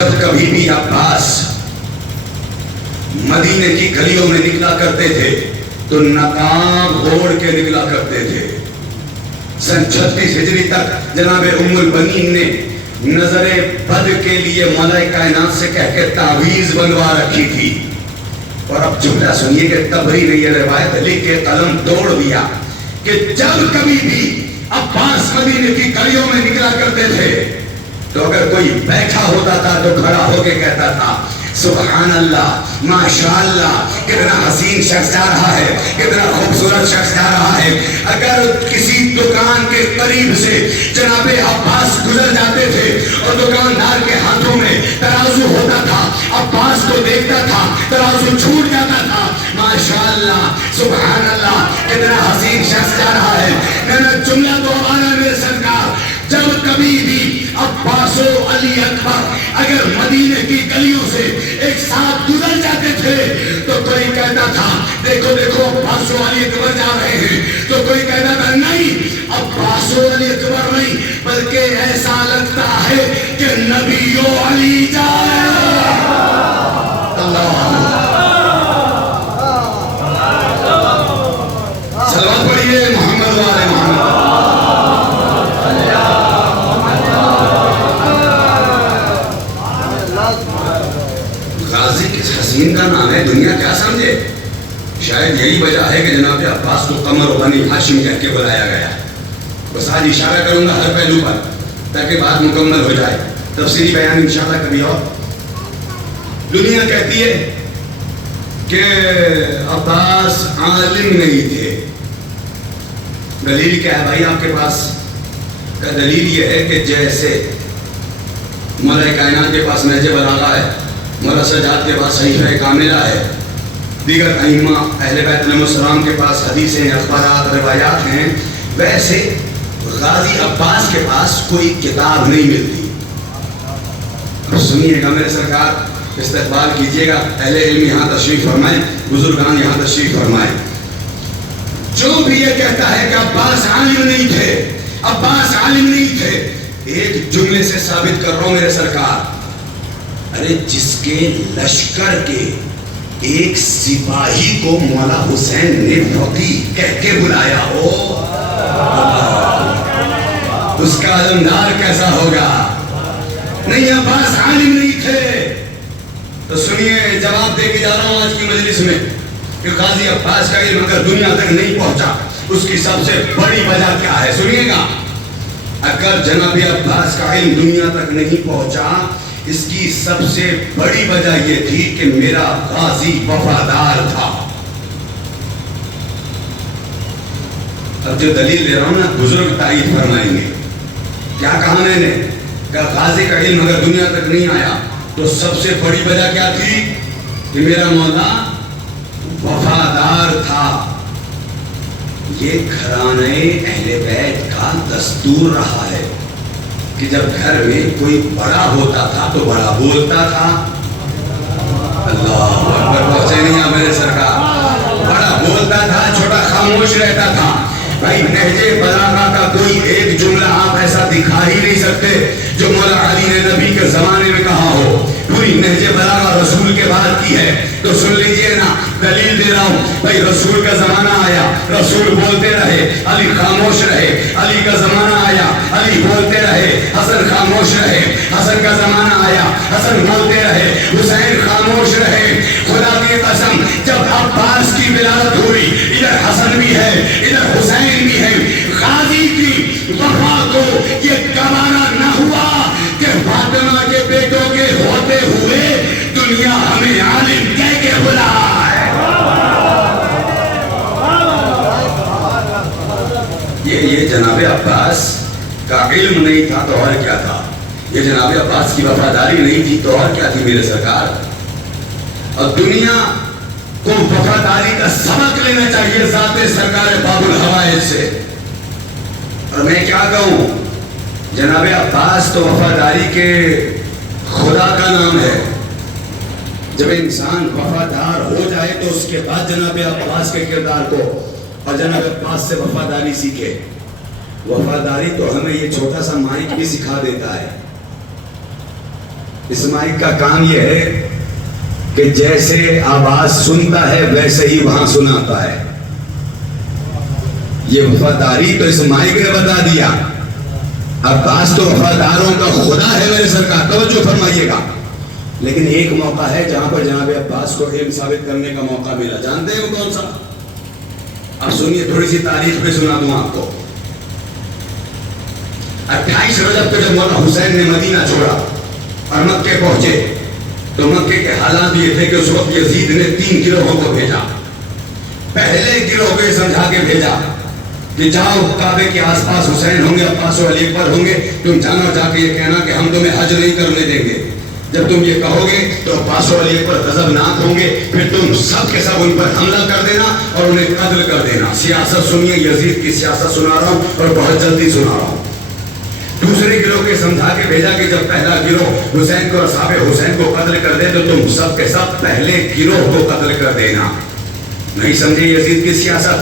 کبھی بھی عباس مدینے کی گلیوں میں نکلا کرتے تھے تو نقاب اوڑھ کے نکلا کرتے تھے. سن 36 ہجری تک جناب ام البنین نے نظر بد کے لیے ملائے کائنات سے کہہ کے تعویذ بنوا رکھی تھی. اور اب جملہ سنیے کہ طبری نے یہ روایت لکھ کے قلم توڑ دیا کہ جب کبھی بھی عباس مدینے کی گلیوں میں نکلا کرتے تھے تو اگر کوئی بیٹھا ہوتا تھا تو کھڑا ہو کے کہتا تھا سبحان اللہ، ماشاءاللہ، کتنا حسین شخص جا رہا ہے، کتنا خوبصورت شخص جا رہا ہے. اگر کسی دکان کے قریب سے جناب عباس گزر جاتے تھے اور دکاندار کے ہاتھوں میں ترازو ہوتا تھا، عباس کو دیکھتا تھا، ترازو چھوٹ جاتا تھا. ماشاءاللہ، سبحان اللہ، کتنا حسین شخص جا رہا ہے. میرا جملہ تو ہمارا میرے سرکار، جب کبھی بھی عباس و علی اکبر اگر مدینے کی گلیوں سے ایک ساتھ گزر جاتے تھے تو کوئی کہتا تھا دیکھو دیکھو عباس و علی اکبر جا رہے ہیں، تو کوئی کہتا تھا نہیں عباس و علی اکبر نہیں، بلکہ ایسا لگتا ہے کہ نبی و علی جا رہے ہیں. سلام پڑھیے محمد والے محمد. غازی کس حسین کا نام ہے، دنیا کیا سمجھے؟ شاید یہی وجہ ہے کہ جناب عباس کو قمر و بنی ہاشم کہہ کے بلایا گیا. بس آج اشارہ کروں گا ہر پہلو پر تاکہ بات مکمل ہو جائے، تفصیلی بیان انشاءاللہ کبھی اور. دنیا کہتی ہے کہ عباس عالم نہیں تھے. دلیل کیا ہے بھائی آپ کے پاس؟ کا دلیل یہ ہے کہ جیسے ملائے کائنات کے پاس نہج بلاغہ ہے، مولا سجاد کے پاس صحیفہ کاملہ ہے، دیگر ائمہ اہل بیت علیہ السلام کے پاس حدیثیں، اخبارات، روایات ہیں، ویسے غازی عباس کے پاس کوئی کتاب نہیں ملتی. اب سنیے گا میرے سرکار، استقبال کیجئے گا، اہل علم یہاں تشریف فرمائیں، بزرگان یہاں تشریف فرمائیں. جو بھی یہ کہتا ہے کہ عباس عالم نہیں تھے، عباس عالم نہیں تھے، ایک جملے سے ثابت کر رہا ہوں میرے سرکار. ارے جس کے لشکر کے ایک سپاہی کو مولا حسین نے فقیہ کہہ کے بلایا ہو، اس کا علمدار کیسا ہوگا؟ نہیں عباس عالم نہیں تھے. تو سنیے جواب دے کے جا رہا ہوں آج کی مجلس میں کہ غازی عباس کا علم اگر دنیا تک نہیں پہنچا اس کی سب سے بڑی وجہ کیا ہے؟ سنیے گا، اگر جناب عباس کا علم دنیا تک نہیں پہنچا اس کی سب سے بڑی وجہ یہ تھی کہ میرا غازی وفادار تھا. اب جو دلیل لے رہا ہوں نا بزرگ تائید فرمائیں گے. کیا کہا میں نے کہ غازی کا علم اگر دنیا تک نہیں آیا تو سب سے بڑی وجہ کیا تھی کہ میرا مولا وفادار تھا. یہ گھرانے اہل بیت کا دستور رہا ہے کہ جب گھر میں کوئی بڑا ہوتا تھا تو بڑا بولتا تھا. اللہ اکبر، پہنچے نہیں آپ میرے سرکار. بڑا بولتا تھا، چھوٹا خاموش رہتا تھا. بھائی نہج بلاغہ کا کوئی ایک جملہ آپ ایسا دکھا ہی نہیں سکتے جو مولا علی نے نبی کے زمانے میں کہا ہو. پوری نہج بلاغہ رسول کے بعد کی ہے. تو سن لیجئے نا، دلیل دے رہا ہوں. بھائی رسول کا زمانہ آیا، رسول بولتے رہے، علی خاموش رہے. علی کا زمانہ آیا، علی بولتے رہے، حسن خاموش رہے. حسن کا زمانہ آیا، حسن بولتے رہے، حسین خاموش رہے. خدا کی قسم جب عباس کی ولادت ہوئی، ادھر حسن بھی ہے، ادھر حسین بھی ہے. غازی کی وفا کو یہ گوارا نہ ہوا کہ فاطمہ کے بیٹوں کے ہوتے ہوئے دنیا ہمیں عالم کہہ کے بلائے. یہ جناب عباس کا علم نہیں تھا تو اور کیا تھا؟ یہ جناب عباس کی وفاداری نہیں تھی تو اور کیا تھی میرے سرکار؟ اور دنیا کو وفاداری کا سبق لینا چاہیے ذات سرکار باب الحوائج سے. اور میں کیا کہوں، جناب عباس تو وفاداری کے خدا کا نام ہے. جب انسان وفادار ہو جائے تو اس کے بعد جناب عباس کے کردار کو اور جناب عباس سے وفاداری سیکھے. وفاداری تو ہمیں یہ چھوٹا سا مائک بھی سکھا دیتا ہے. اس مائک کا کام یہ ہے کہ جیسے آواز سنتا ہے ویسے ہی وہاں سناتا ہے. یہ وفاداری تو اس مائک نے بتا دیا. عباس تو وفاداروں کا خدا ہے میرے سرکار, توجہ فرمائیے گا. لیکن ایک موقع ہے جہاں پر جناب عباس کو علم ثابت کرنے کا موقع ملا. جانتے ہیں وہ کون سا؟ اب سنیے, تھوڑی سی تاریخ پہ سنا دوں آپ کو. 28 رجب کو جب مولا حسین نے مدینہ چھوڑا اور مکے پہنچے تو مکے کے حالات یہ تھے کہ اس وقت یزید نے 3 گروہوں کو بھیجا. پہلے گروہ کو سمجھا کے بھیجا کہ جاؤ کعبے کے آس پاس حسین ہوں گے, عباس و علی اکبر ہوں گے, تم جانا جا کے یہ کہنا کہ ہم تمہیں حج نہیں کرنے دیں گے. جب تم یہ کہو گے تو عباس و علی اکبر غضبناک ہوں گے, پھر تم سب کے سب ان پر حملہ کر دینا اور انہیں قتل کر دینا. سیاست سنیے, یزید کی سیاست سنا رہا ہوں اور بہت جلدی سنا رہا ہوں. دوسرے گروہ کے سمجھا کے بھیجا کہ جب پہلا گروہ حسین کو اور اصحاب حسین کو قتل کر دے تو تم سب کے سب پہلے گروہ کو قتل کر دینا. نہیں سمجھے یزید کی سیاست؟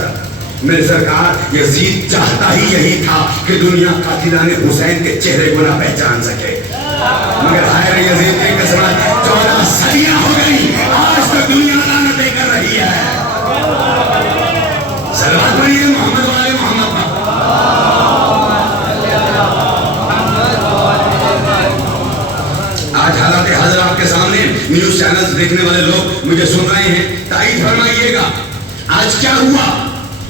میرے سرکار یزید چاہتا ہی یہی تھا کہ دنیا قاتلان حسین کے چہرے کو نہ پہچان سکے. مگر ہائے یزید کی قسمت, 14 صدیاں ہو گئی, آج تک دنیا لعنتیں کر رہی ہے. صلوات پڑھیے محمد والے محمد پر. آج حالات حاضر آپ کے سامنے, نیوز چینلز دیکھنے والے لوگ مجھے سن رہے ہیں, تائید فرمائیے گا آج کیا ہوا.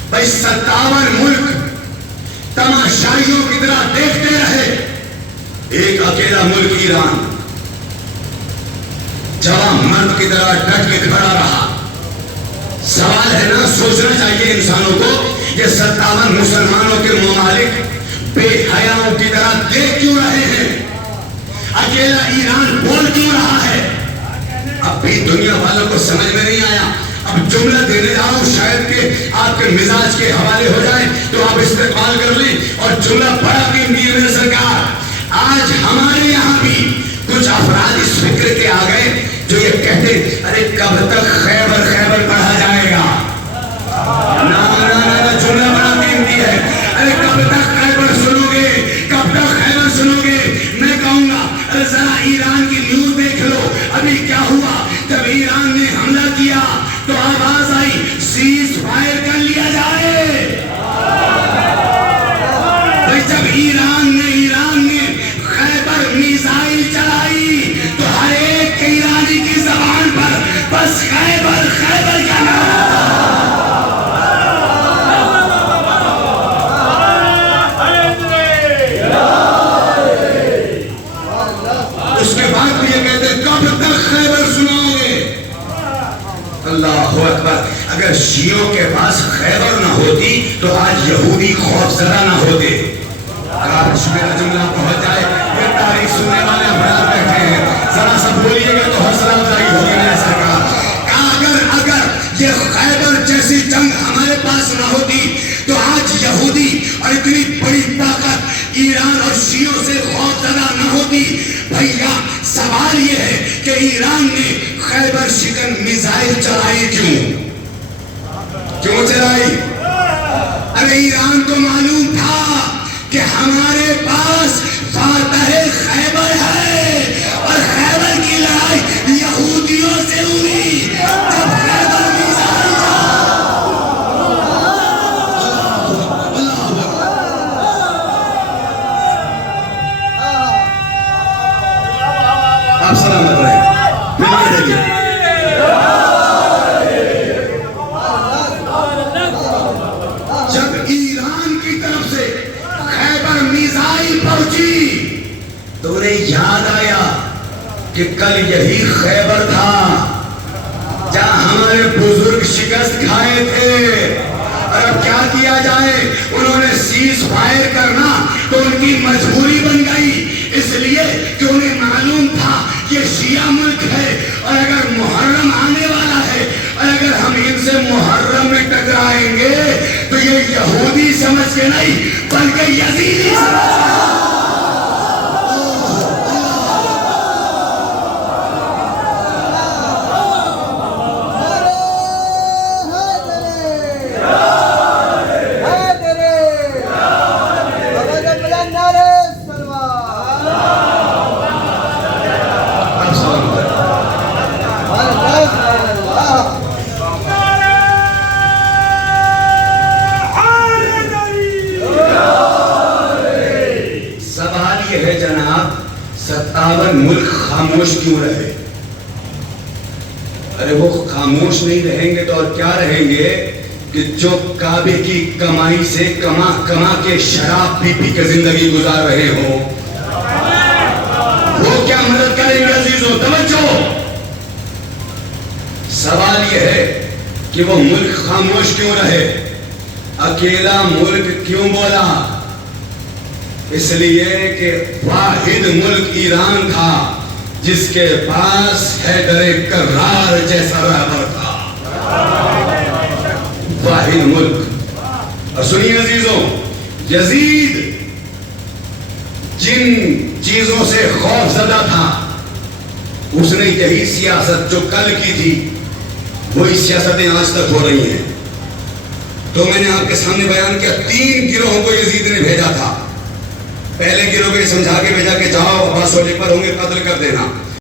بھائی 57 ملک تماشائیوں کی طرح دیکھتے رہے, ایک اکیلا ملک ایران جوان مرد کی طرح ڈٹ کے کھڑا رہا. سوال ہے نا, سوچنا چاہیے انسانوں کو, یہ 57 مسلمانوں کے ممالک بے حیاؤں کی طرح دیکھ کیوں رہے ہیں؟ اکیلا ایران بول کیوں رہا ہے؟ اب بھی دنیا والوں کو سمجھ میں نہیں آیا. اب جملہ دینے جا رہا ہوں, شاید کہ آپ کے مزاج کے حوالے ہو جائیں تو آپ استقبال کر لیں. اور جملہ بڑا قیمتی ہے میرے سرکار. آج ہمارے یہاں بھی کچھ افراد اس فکر کے آ گئے جو یہ کہتے ارے کب تک خیبر خیبر پڑھا جائے گا. جملہ بڑا قیمتی ہے. ارے کب تک خیبر سنو گے, کب تک خیبر سنو گے. میں کہوں گا ارے ذرا ایران کی نیوز دیکھ لو. ابھی کیا ہوا, جب ایران نے حملہ کیا تو آواز آئی سیز فائر کر لیا جائے. جب ایران نے خیبر میزائل چلائی تو ہر ایک ایرانی کی زبان پر بس خیبر خیبر کا نام اس کے بعد بھی یہ کہتے کب تک خیبر سناؤ گے. اللہ اکبر. اگر شیعوں کے پاس خیبر نہ ہوتی تو آج یہودی خوف زدہ نہ ہوتے. اگر میرا جملہ پہنچ جائے, یہ تاریخ سننے والے افراد بیٹھے ہیں, ذرا سا بولیے گا تو حوصلہ افزائی ہوگی میرے سرکار. اگر یہ خیبر جیسی جنگ ہمارے پاس نہ ہوتی تو آج یہودی اور اتنی بڑی طاقت ایران اور شیعوں سے خوف زدہ نہ ہوتی. بھیا سوال یہ ہے کہ ایران نے خیبر شکن میزائل چلائی کیوں چلائی؟ ارے ایران کو معلوم تھا کہ ہمارے پاس فاتح خیبر ہے اور خیبر کی لڑائی یہودیوں سے ہوئی. جب خیبر میزائل آپ سلامت رہے. جب ایران کی طرف سے خیبر میزائل پہنچی تو انہیں یاد آیا کہ کل یہی خیبر تھا جہاں ہمارے بزرگ شکست کھائے تھے. اور اب کیا کیا جائے, انہوں نے سیز فائر کرنا تو ان کی مجبوری بن گئی, اس لیے کہ انہیں معلوم تھا یہ شیعہ ملک ہے اور اگر محرم آنے والا ہے اور اگر ہم ان سے محرم میں ٹکرائیں گے تو یہ یہودی سمجھ کے نہیں بلکہ یزیدی سمجھ کے. خاموش کیوں رہے؟ ارے وہ خاموش نہیں رہیں گے تو اور کیا رہیں گے کہ جو کعبے کی کمائی سے کما کما کے شراب پی پی کے زندگی گزار رہے ہوں، وہ کیا مدد کریں گے عزیزوں؟ توجہ، سوال یہ ہے کہ وہ ملک خاموش کیوں رہے؟ اکیلا ملک کیوں بولا؟ اس لیے کہ واحد ملک ایران تھا جس کے پاس حیدر کرار جیسا رہبر تھا، واحد ملک۔ اور سنیے عزیزوں، یزید جن چیزوں سے خوف زدہ تھا، اس نے یہی سیاست جو کل کی تھی وہی سیاستیں آج تک ہو رہی ہیں۔ تو میں نے آپ کے سامنے بیان کیا 3 گروہوں کو یزید نے بھیجا تھا۔ پہلے گروہ کو یہ سمجھا کے بھیجا کہ جاؤ عباس پر ہوں گے قتل کر دینا۔